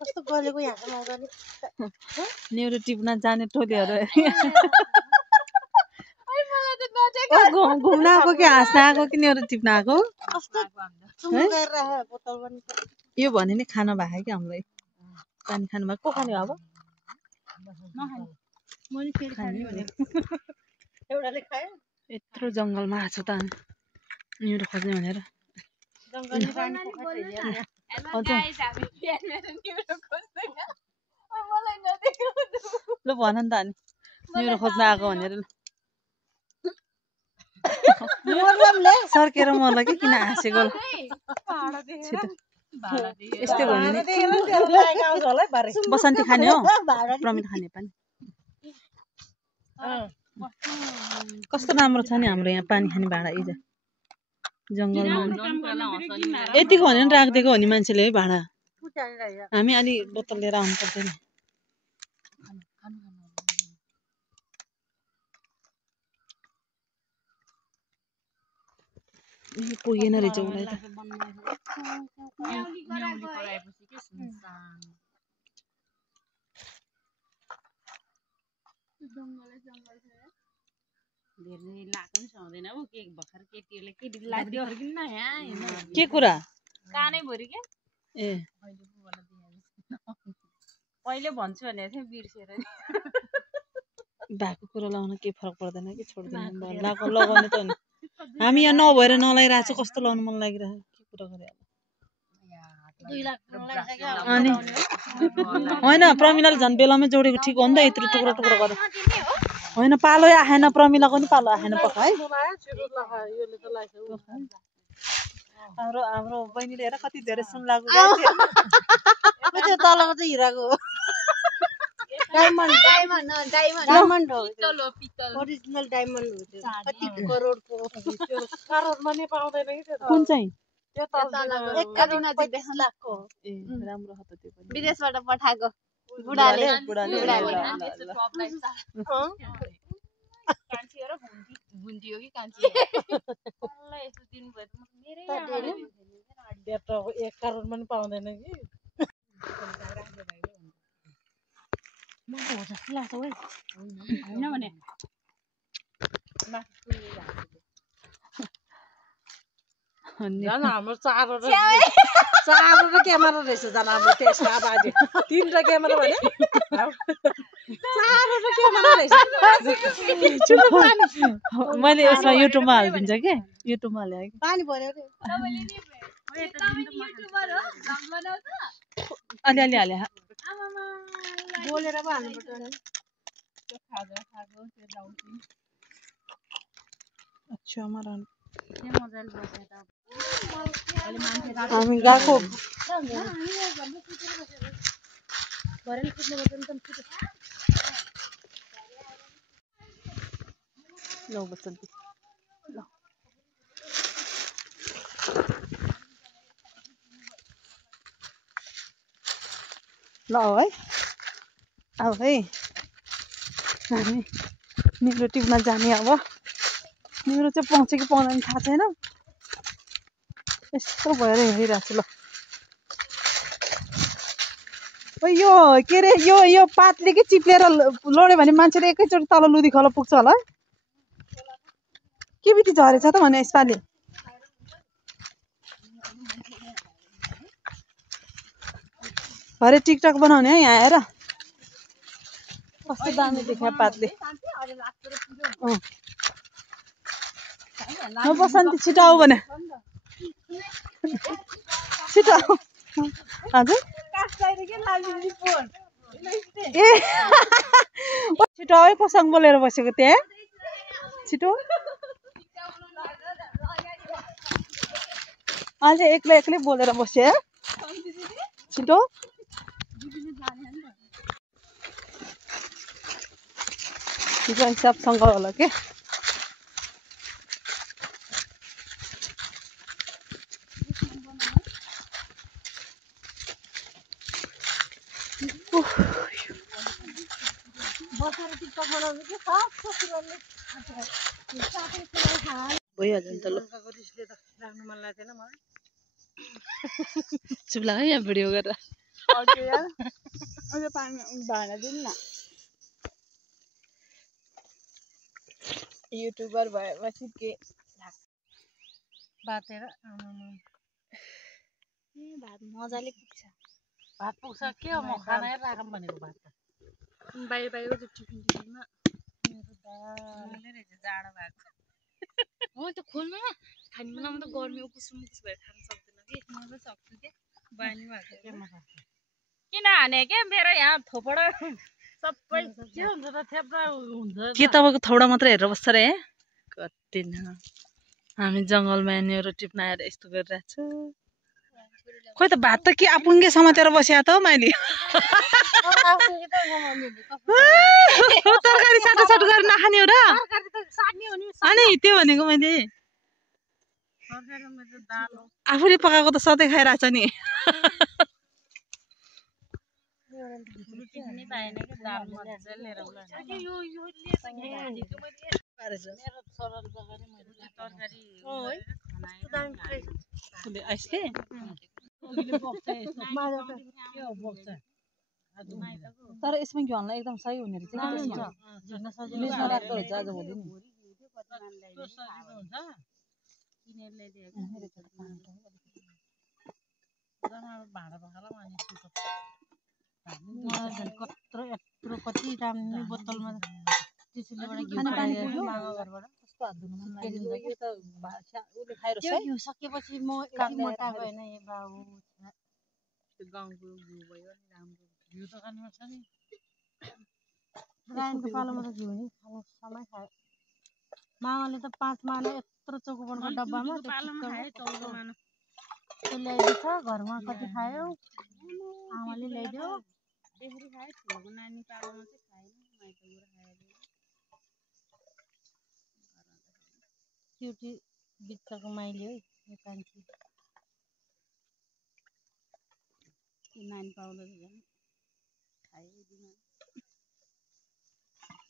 कस्तो गलेको यहाँ मजाले न्युरो टिप्न जाने टोलीहरू घुम्न आएको कि हाँस्न आएको कि न्युरो टिप्न आएको यो भने नि खानु भएको कि हामीलाई पानी खानु भएको को खाने अब यत्रो जङ्गलमा आएको छ त न्युरो खोज्ने भनेर ल भन नि त अनि न्युरो खोज्न आएको भनेर सर्केर मर्ला कि किन हाँसेको यस्तै भन्यो नि बसन्ती खाने हो प्रमित खाने पानी कस्तो राम्रो छ नि हाम्रो यहाँ पानी खाने भाँडा इजा जङ्गलमा यतिको भनेर राखिदिएको हो नि मान्छेले है भाँडा हामी अलि बोतल लिएर आउनु पर्दैन पुगेन रहेछ उसलाई त के कुरा कानै भरि के ए पहिले भन्छु भने थिएँ बिर्सेर भएको कुरा लाउन के फरक पर्दैन कि छोड्दैन लगाउने त नि हामी यहाँ नभएर नलाइरहेको छु कस्तो लाउनु मन लागिरहेको के कुरा गरे अनि होइन प्रमिलाले झन् बेलामै जोडेको ठिक हो नि त यत्रो टुक्रो टुक्रो गरेर होइन पालो आएन प्रमिलाको नि पालो आएन पका है हाम्रो हाम्रो बहिनीले हेर कति धेरै सुन लाग्यो तलको चाहिँ हिराको डायमन्ड डायमन्ड डायमन्ड हो ओरिजिनल डायमन्ड हो त्यो कति करोडको करोडमा नि पाउँदैन कि कुन चाहिँ त्यो त 1 करोड 25 लाखको ए राम्रो हो त त्यो पनि विदेशबाट पठाएको बुढाले कान्छी हो र भुन्टी हो कि कान्छी मलाई यस्तो दिनुभयो मेरै त्यो 1 करोडमा नि पाउँदैन कि म त हो जस्तो लाग्छ ओइ हैन भने झन् हाम्रो चारवटा क्यामेरा रहेछ झन् हाम्रो त्यसमा बाजे 3वटा क्यामेरा भने 4वटा क्यामेरा रहेछ मैले यसमा युट्युबमा हालिदिन्छ के युट्युबमा हाले कि पानी भर्यो रे तपाईले नि युट्युबर हो भ्लग बनाउँछ अलि हाले आमामा बोलेर पो हाल्नु पर्छ नि त्यो खाजा त्यो लाउँछु अच्छा मरा के मजाले बस्यो त अहिले मान्छे हामी गएको भरेन कुद्नु पर्छ नि त ल बसन्ती ल ल है अब है हामी न्युरो टिप्न जाने अब न्युरो चाहिँ पाउँछ कि पाउँदैन थाहा छैन यस्तो भएर हेरिरहेको छु ल यो के अरे यो पातले कि चिप्लेर लड्यो भने मान्छेले एकैचोटि तल लुदी खोला पुग्छ होला है के बित्ति झरेछ त भने यसपालि भरे टिकटक बनाउने है यहाँ आएर कस्तो दामी देख्यो पातले बसन्ती छिटो आऊ भने छिटो आऊ हजुर ए छिटो आऊ कोसँग बोलेर बसेको त्यहाँ छिटो अझै एक्लै बोलेर बस्यो छिटो छिटो हिसाबसँग होला के भइहाल्छ नि त ल राख्नु मन लाग्दैन मलाई चुप लाग्यो यहाँ भिडियो गरेर युट्युबर भएपछि के बातेर भात मजाले पुग्छ भात पुग्छ के हो म खाना राखौँ भनेको भात बाहिरको त्यो टिफिनमा मेरो दाल जाडो भएको हो त्यो खोल्नु न खाने बेलामा त गर्मी उकुस भएर खान सक्दैन कि म त सक्छु के बानी भएको किन हाने के मेरो यहाँ थोपडा सबै के हुन्छ त थेप्रा हुन्छ के तपाईँको थोडा मात्र हेरेर बस्छ रे कति न हामी जङ्गलमा यहाँनिर टिप्न आएर यस्तो गरिरहेको छु खोइ त भात त के आपुङ्गे समातेर बस्या त मैले तरकारी साटासाट गरेर नखाने हो र अनि त्यो भनेको मैले आफूले पकाएको त सधैँ खाइरहेछ नि खानै पाएन कि दाल मजाले लिएर तर यसमा घ्याउनलाई एकदम सही हुने रहेछ आज भोलि नि भाँडा पखाला कत्रो यत्रो कति राम्रो बोतलमा सकेपछि म मोटा भएन गाउँको घिउ भयो नि राम्रो घिउ त खानु पर्छ नि गाईको पालोमा त घिउ नि खानु समय खायो मामाले त 5 माना यत्रो चोकोबनको डब्बामा त्यो ल्याइदिन्छ घरमा कति खायो आमाले ल्याइदियो देख्री खायो ठुलोको नानी पालोमा चाहिँ खाएन माइत गएर खायो क्युटी बिच्चाको माइली हो यो कान्छी नानी पाउँदा खायो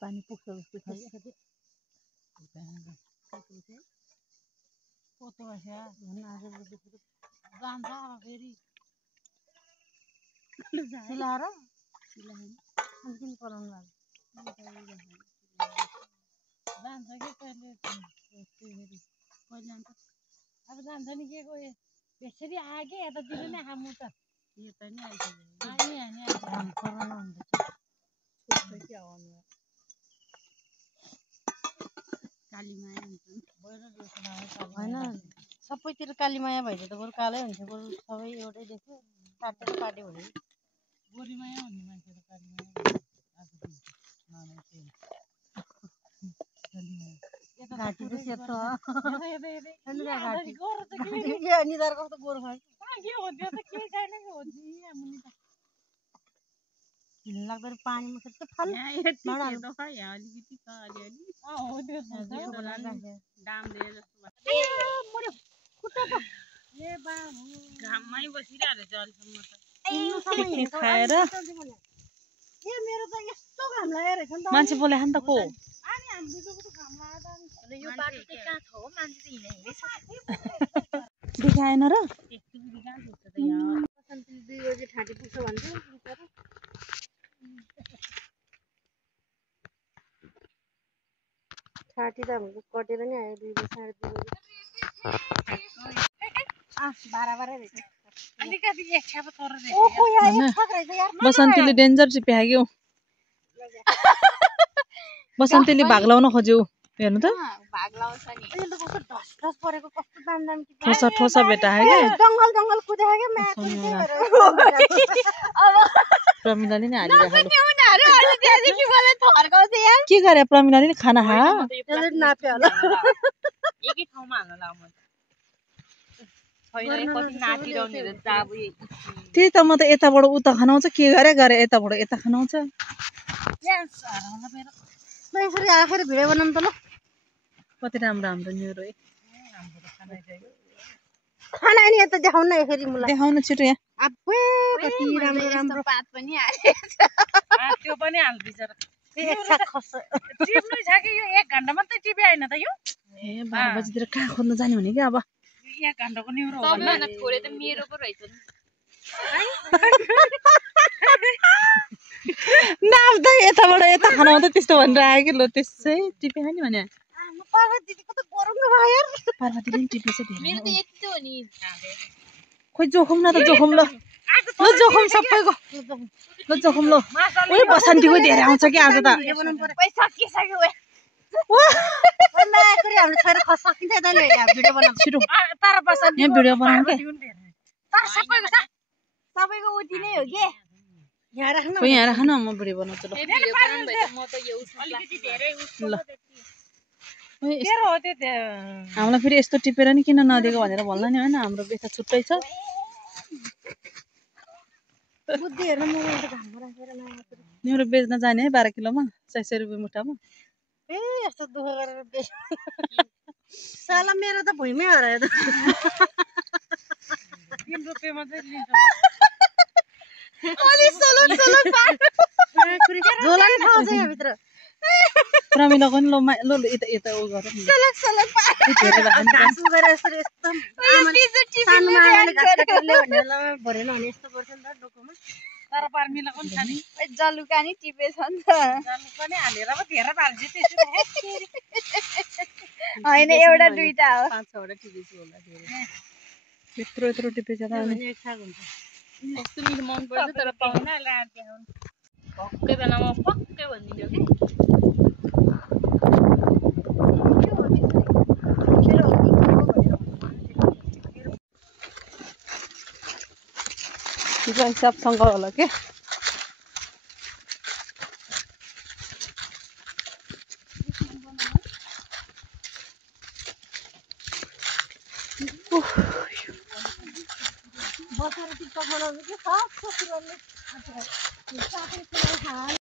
पानी पुग्छ जस्तो खायो पोतो बस्या जान्छ अब फेरि सिलाएर किन पराउनु जान्छ कि कहिले अब जान्छ नि के गयो यसरी आयो कि यतातिर नै आमु त यता नि आइसक्यो कोरोना हुँदैछ कालीमाया हुन्छ होइन सबैतिर कालीमाया भएछ त बरु कालै हुन्छ बरु सबै एउटै देख्यो काटेर काट्यो भने गोरीमाया हुने मान्छे त कालीमाया घाँटी चाहिँ सेतो निधार कस्तो गोरु खान्छ लाग्दो पानीमा सेतो अलिकति छ अलिअलि दाम दिए जस्तो घाममै बसिरहेको रहेछ अहिलेसम्म त खाएर मेरो त यस्तो घाम लागेको रहेछ नि त मान्छे बोले नि त को अनि हाम्रो दुःखको घाम लाग्यो यो बाटो चाहिँ कहाँ छ हो मान्छे त देखाएन र बसन्ती 2 बजे ठाँटी पुग्छ भन्थ्यो ठाँटी त हाम्रो कटेर नि आयो 2 बजे 2:30 बजे 12 रहेछ अलिकति एक छाप तर बसन्तीले डेन्जर चिप्यायो बसन्तीले भाग लाउन खोज्यो हेर्नु त भाग लाउँछ नि अहिले त कस्तो ढस ढस परेको कस्तो दाम ठोसा ठोसा भेटा है के जंगल कुदे है के प्रमिलाले नि हालिराख्यो उनीहरु अहिले त्यहाँदेखि मलाई थर्काउँछ यार के गरे प्रमिलाले नि खाना खा त्यसले नाप्यो होला एकै ठाउँमा हाल्न लाउ म छैन कति नाचिरहने र जाबु त्यही त म त यताबाट उता खनाउँछ के गरे यताबाट यता खनाउँछ यस हराउन मेरो ल यसरी आखिर भिडियो बनाउँ त ल कति राम्रो हाम्रो न्युरो खाना नि यता देखाउन न यसरी मलाई देखाउन छिटो यहाँ आफै कति राम्रो पात पनि हालेछ त्यो पनि हाल बिचरा टिप्नु छ कि यो 1 घण्टा मात्रै टिपे हैन त यो ए 12 बजेतिर कहाँ खोज्न जाने भने के अब 1 घण्टाको न्युरो हो भन्नु थोरै त मेरो पो रहेछ नि यता यताबाट यता खाना आउँदा त्यस्तो भनेर आयो कि ल त्यसै टिपे नि भने पार्वतीले नि टिपेछ धेरै खोइ जोखौँ न त जोखौँ ल जोखौँ सबैको ल जोखौँ ल उही बसन्तीको धेरै आउँछ कि आज त छिटो यहाँ भिडियो बनाउँ के खोइ यहाँ राख न म भिडियो बनाउँछु ल हामीलाई फेरि यस्तो टिपेर नि किन नदिएको भनेर भन्ला नि होइन हाम्रो बेथा छुट्टै छ तिम्रो बेच्न जाने है 12 किलोमा 600 रुपियाँ मुठामा यस्तो दुःख गरेर बेच साला मेरो त भुइँमै हरायो त 3 रुपियाँमा चाहिँ लिन्छ अलि सलक झोला नि खाउँछ यहाँ भित्र प्रमिलाको नि ल यता यता उ गर नि सलक घाँस उगेर यस्तो सानो मामाले घाँस काटेर ल्यायो भनेर भरेन भने यस्तो गर्छ नि त डोकोमा तर प्रमिलाको नि खाने जलुका नि टिपेछ नि त जलुका नि हालेर पो धेरै पार्छ त्यसो हैन एउटा दुईटा हो 5-6 वटा टिपेछु होला धेरै यत्रो टिपेछ त अनि एक साग हुन्छ कस्तो मिठो मन पर्छ तर पाउन लाग्यो भक्कै बेलामा पक्कै भनिदिन्थ्यो कि हिसाबसँग होला के बसेर टिप्पा बनाउनु के सब कुराले